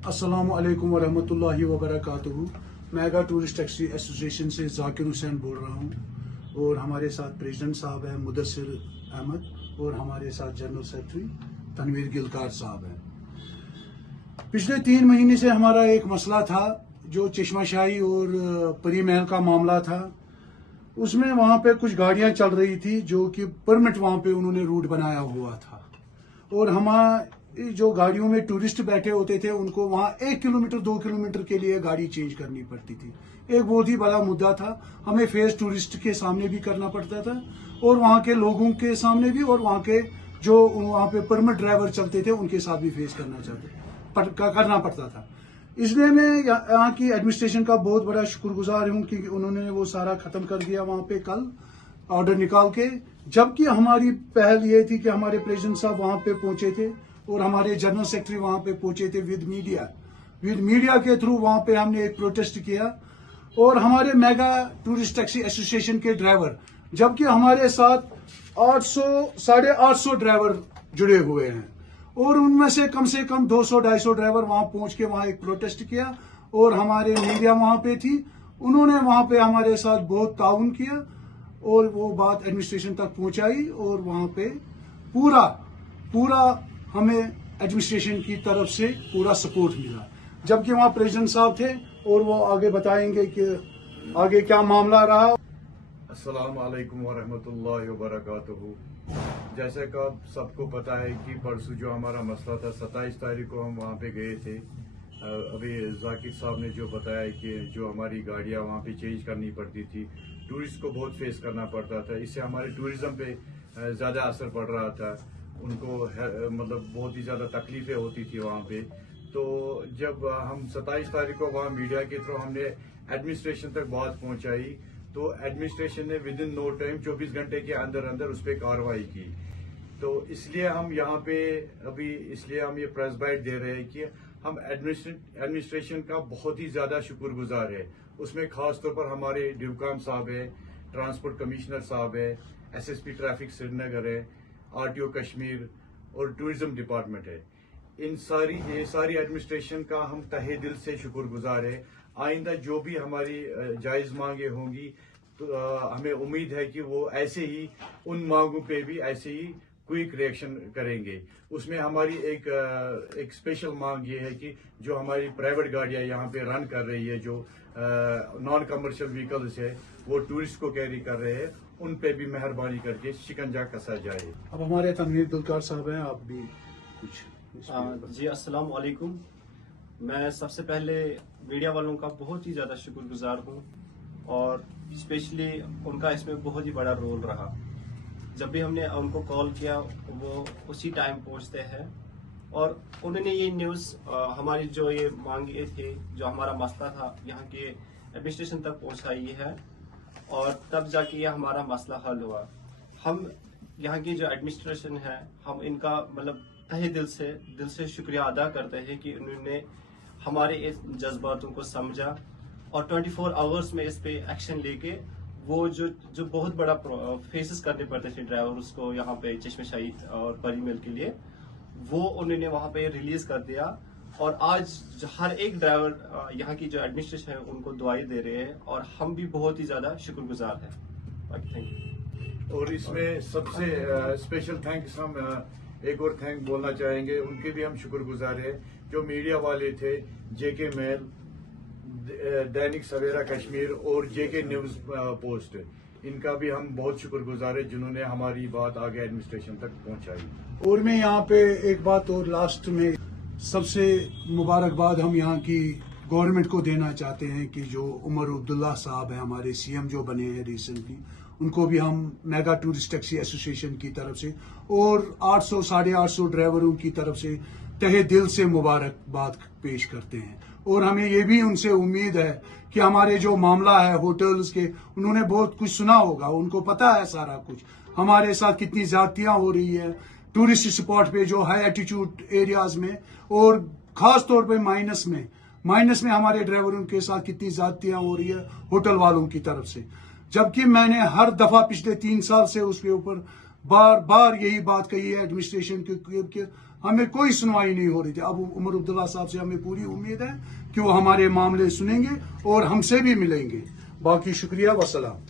अस्सलाम वालेकुम वरहमतुल्लाहि वबरकातुहू। मेगा टूरिस्ट टैक्सी एसोसिएशन से जाकिर हुसैन बोल रहा हूँ और हमारे साथ प्रेसिडेंट साहब हैं मुदस्सिर अहमद और हमारे साथ जनरल सेक्रेटरी तनवीर गिलकार साहब हैं। पिछले 3 महीने से हमारा एक मसला था जो चश्माशाही और परी महल का मामला था। उसमें वहाँ पे कुछ गाड़ियाँ चल रही थी जो कि परमिट वहाँ पे उन्होंने रूट बनाया हुआ था और हमारी जो गाड़ियों में टूरिस्ट बैठे होते थे उनको वहाँ 1 किलोमीटर 2 किलोमीटर के लिए गाड़ी चेंज करनी पड़ती थी। एक बहुत ही बड़ा मुद्दा था, हमें फेस टूरिस्ट के सामने भी करना पड़ता था और वहाँ के लोगों के सामने भी और वहाँ के जो वहाँ पे परमिट ड्राइवर चलते थे उनके साथ भी फेस करना पड़ता था। इसलिए मैं यहाँ की एडमिनिस्ट्रेशन का बहुत बड़ा शुक्रगुजार हूँ कि उन्होंने वो सारा खत्म कर दिया वहाँ पे कल ऑर्डर निकाल के। जबकि हमारी पहल ये थी कि हमारे प्रेसिडेंट साहब वहाँ पे पहुंचे थे और हमारे जनरल सेक्रेटरी वहाँ पे पहुंचे थे विद मीडिया के थ्रू वहाँ पे हमने एक प्रोटेस्ट किया और हमारे मेगा टूरिस्ट टैक्सी एसोसिएशन के ड्राइवर, जबकि हमारे साथ 800-850 ड्राइवर जुड़े हुए हैं और उनमें से कम 200-250 ड्राइवर वहां पहुंच के वहां एक प्रोटेस्ट किया और हमारे मीडिया वहां पे थी, उन्होंने वहां पे हमारे साथ बहुत ताउन किया और वो बात एडमिनिस्ट्रेशन तक पहुंचाई और वहां पे पूरा हमें एडमिनिस्ट्रेशन की तरफ से पूरा सपोर्ट मिला। जबकि वहां प्रेसिडेंट साहब थे और वो आगे बताएंगे कि आगे क्या मामला रहा। अस्सलाम वालेकुम वरहमतुल्लाहि वबरकातुहू। जैसे कि आप सबको पता है कि परसों जो हमारा मसला था 27 तारीख को हम वहाँ पे गए थे। अभी जाकिर साहब ने जो बताया कि जो हमारी गाड़ियाँ वहाँ पे चेंज करनी पड़ती थी, टूरिस्ट को बहुत फेस करना पड़ता था, इससे हमारे टूरिज्म पे ज़्यादा असर पड़ रहा था, उनको मतलब बहुत ही ज़्यादा तकलीफें होती थी वहाँ पे। तो जब हम 27 तारीख को वहाँ मीडिया के थ्रू हमने एडमिनिस्ट्रेशन तक बात पहुँचाई तो एडमिनिस्ट्रेशन ने विद इन नो टाइम 24 घंटे के अंदर उस पर कार्रवाई की। तो इसलिए हम यहाँ पे इसलिए हम ये प्रेस बाइट दे रहे हैं कि हम एडमिनिस्ट्रेशन का बहुत ही ज़्यादा शुक्रगुजार है। उसमें खास तौर पर हमारे डिवकाम साहब है, ट्रांसपोर्ट कमिश्नर साहब है, एसएसपी ट्रैफिक श्रीनगर है, आरटीओ कश्मीर और टूरिज्म डिपार्टमेंट है। ये सारी एडमिनिस्ट्रेशन का हम तहे दिल से शुक्रगुजार है। आइंदा जो भी हमारी जायज मांगे होंगी तो हमें उम्मीद है कि वो ऐसे ही उन मांगों पे भी ऐसे ही क्विक रिएक्शन करेंगे। उसमें हमारी एक स्पेशल मांग ये है कि जो हमारी प्राइवेट गाड़ियां यहाँ पे रन कर रही है, जो नॉन कमर्शियल व्हीकल्स है वो टूरिस्ट को कैरी कर रहे हैं, उन पे भी मेहरबानी करके शिकंजा कसा जाए। अब हमारे तनवीर गिलकार साहब हैं, आप भी कुछ जी अस्सलाम वालेकुम। मैं सबसे पहले मीडिया वालों का बहुत ही ज़्यादा शुक्रगुजार हूँ और स्पेशली उनका इसमें बहुत ही बड़ा रोल रहा। जब भी हमने उनको कॉल किया वो उसी टाइम पहुँचते हैं और उन्होंने ये न्यूज़ हमारी जो ये मांगे थे, जो हमारा मसला था, यहाँ के एडमिनिस्ट्रेशन तक पहुँचाई है और तब जाके ये हमारा मसला हल हुआ। हम यहाँ की जो एडमिनिस्ट्रेशन है, हम इनका मतलब तहे दिल से शुक्रिया अदा करते हैं कि उन्होंने हमारे इस जज्बातों को समझा और 24 आवर्स में इस पे एक्शन लेके वो जो बहुत बड़ा फेसेस करने पड़ते थे ड्राइवर्स को यहाँ पे चश्मशाही और परी महल के लिए, वो उन्होंने वहाँ पे रिलीज कर दिया और आज हर एक ड्राइवर यहाँ की जो एडमिनिस्ट्रेशन है उनको दुआई दे रहे हैं और हम भी बहुत ही ज्यादा शुक्रगुजार हैं। बाकी थैंक यू। और इसमें सबसे स्पेशल थैंक्स हम एक और थैंक बोलना चाहेंगे, उनके भी हम शुक्रगुजार हैं जो मीडिया वाले थे, जेके मेल, दैनिक सवेरा कश्मीर और जेके न्यूज पोस्ट, इनका भी हम बहुत शुक्रगुजार है जिन्होंने हमारी बात आगे एडमिनिस्ट्रेशन तक पहुंचाई। और मैं यहाँ पे एक बात और लास्ट में सबसे मुबारकबाद हम यहाँ की गवर्नमेंट को देना चाहते हैं कि जो उमर अब्दुल्ला साहब हैं, हमारे सीएम जो बने हैं रिसेंटली, उनको भी हम मेगा टूरिस्ट टैक्सी एसोसिएशन की तरफ से और 800-850 ड्राइवरों की तरफ से तहे दिल से मुबारकबाद पेश करते हैं। और हमें ये भी उनसे उम्मीद है कि हमारे जो मामला है होटल्स के, उन्होंने बहुत कुछ सुना होगा, उनको पता है सारा कुछ हमारे साथ कितनी ज्यादतियां हो रही है टूरिस्ट स्पॉट पे, जो हाई एल्टीट्यूड एरियाज में और खास तौर पे माइनस में हमारे ड्राइवरों के साथ कितनी ज्यादतियां हो रही है होटल वालों की तरफ से। जबकि मैंने हर दफा पिछले 3 साल से उसके ऊपर बार बार यही बात कही है एडमिनिस्ट्रेशन के हमें कोई सुनवाई नहीं हो रही थी। अब उमर अब्दुल्ला साहब से हमें पूरी उम्मीद है कि वो हमारे मामले सुनेंगे और हमसे भी मिलेंगे। बाकी शुक्रिया, वसलाम।